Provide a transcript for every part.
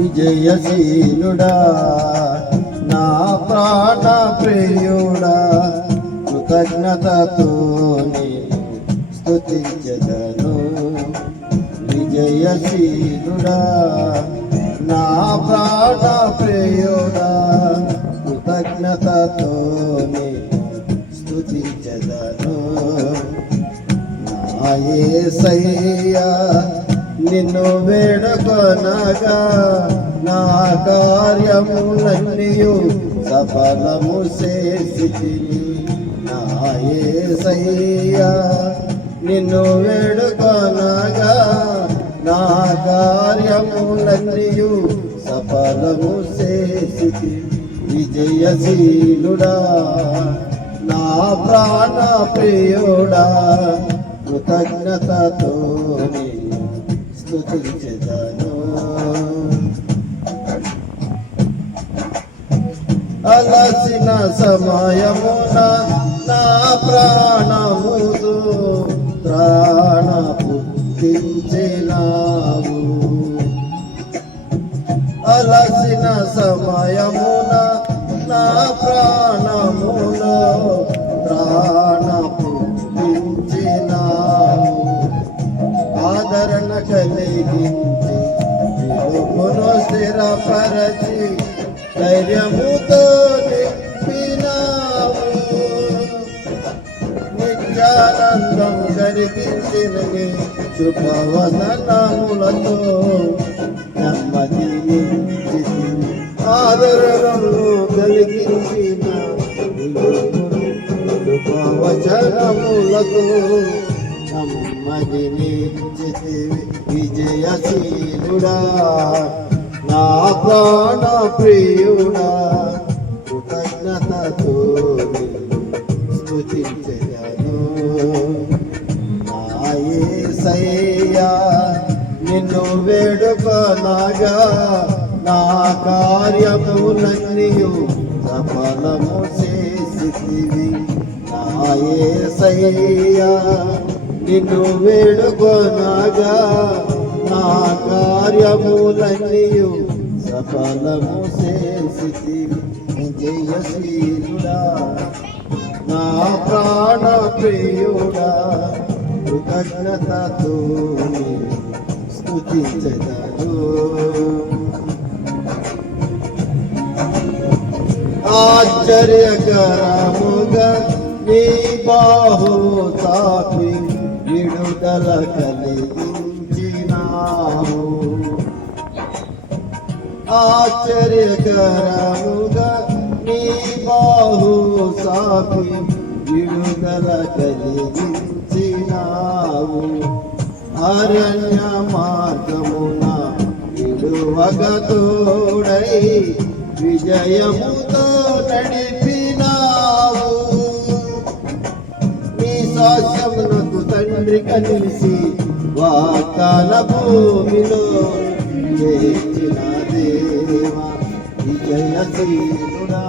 విజయశీలుడా నా ప్రాణ ప్రియుడా కృతజ్ఞతతో నేను స్తుతించెదను. విజయశీలుడా నా ప్రాణ ప్రియుడా కృతజ్ఞతతో నేను స్తుతించెదను. నా యేసయ్యా నిన్ను వేడుకొనగా నా కార్యములన్నీయు సఫలము చేసితిని. నా యేసయ్యా నిన్ను వేడుకొనగా నా కార్యములన్నీయు సఫలము చేసితిని. విజయశీలుడా నా ప్రాణ ప్రియుడా కృతజ్ఞతతో స్తుతించెదను. అలసిన సమయమున నా ప్రాణముతో ప్రాణ పుట్టించినావు. అలసిన సమయమున నా ప్రాణములో ప్రాణ పుట్టించినావు. ఆదరణ కలిగించి పిలుపును స్థిరపరచి ధైర్యముతో నింపినావు. నిత్యానందం కలిగించిన శుభవసనములతో నెమ్మదించి ఆదరణను కలిగించిన శుభవచనములతో నెమ్మదినిచ్చితివి. విజయశీలుడా నా ప్రాణ ప్రియుడా కృతజ్ఞతతో స్తుతించెదను. నా యేసయ్యా నిన్ను వేడుకొనగా నా కార్యములన్నీయు సఫలము చేసితివి. నా యేసయ్యా నిన్ను వేడుకొనగా నా కార్యములన్నీయు సఫలము చేసితివి. విజయశీలుడా నా ప్రాణ ప్రియుడా కృతజ్ఞతతో స్తుతించెదను. ఆశ్చర్యకరముగా నీ బాహు చాపి విడుదల కలిగించినావు. ఆశ్చర్యకరముగా నీ బాహు చాపి విడుదల కలిగించినావు. అరణ్య మార్గమున విడువగ తోడై విజయముతో నడిపినావు. నీ సాక్ష్యమునకు తండ్రిగా నిలిచి వాగ్దాన భూమిలో చేర్చిన దేవా విజయశీలుడా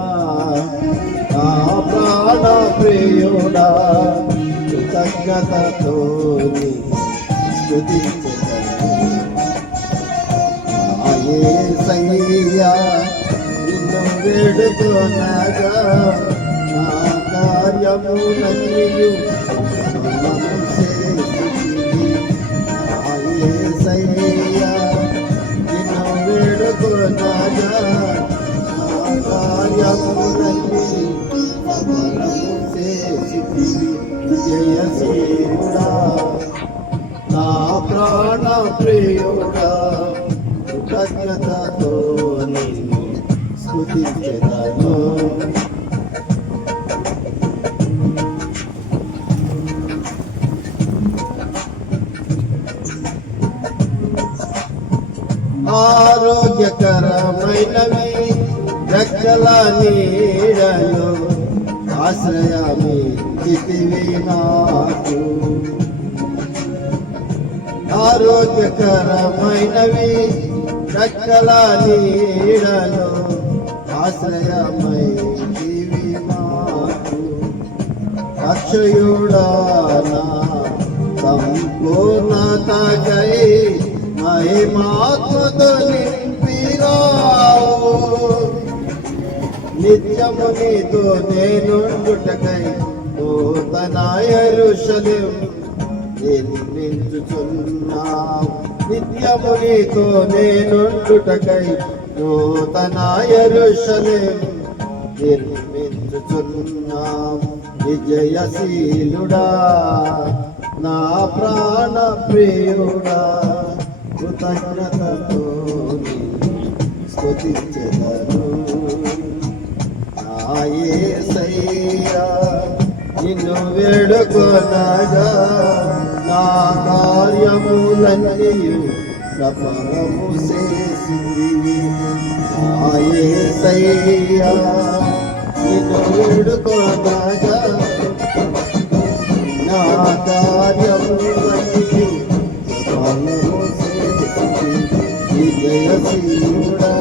నా ప్రాణ ప్రియుడా కృతజ్ఞతతో స్తుతించెదను. నా యేసయ్యా నిన్ను వేడుకొనగా నా కార్యములన్నీయు సఫలము చేసితివి. నా యేసయ్యా నిన్ను వేడుకొనగా నా కార్యములన్నీయు సఫలము చేసితివి. విజయశీలుడా నా ప్రాణ ప్రియుడా కృతజ్ఞతతో నిన్ను స్తుతించెదను. ఆరోగ్యకరమైనవి రెక్కల నీడలో ఆశ్రయమిచ్చితివి నాకు. ఆరోగ్యకరమైనవి రెక్కల నీడలో ఆశ్రయమైతివి నాకు. అక్షయుడా నా సంపూర్ణతకై మహిమాత్మతో నింపి తీరావు నిత్యము నీతో నేనుండుటకై నూతన యెరూషలేము నిర్మించుచున్నావు నిత్యము నీతో నేనుండుటకై నూతన యెరూషలేము నిర్మించుచున్నావు విజయశీలుడా నా ప్రాణ ప్రియుడా కృతజ్ఞతతో స్తుతించెదను నా యేసయ్యా నిన్ను వేడుకొనగా నా కార్యములన్నీయు సఫలము చేసింది నా యేసయ్యా నిన్ను వేడుకొనగా నా కార్యములన్నీయు సఫలము చేసింది విజయశీలుడా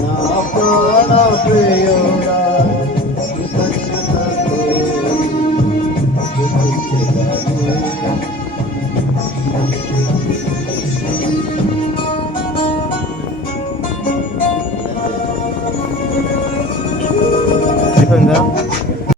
నా ప్రాణ ప్రియుడా కృతజ్ఞతతో స్తుతించెదను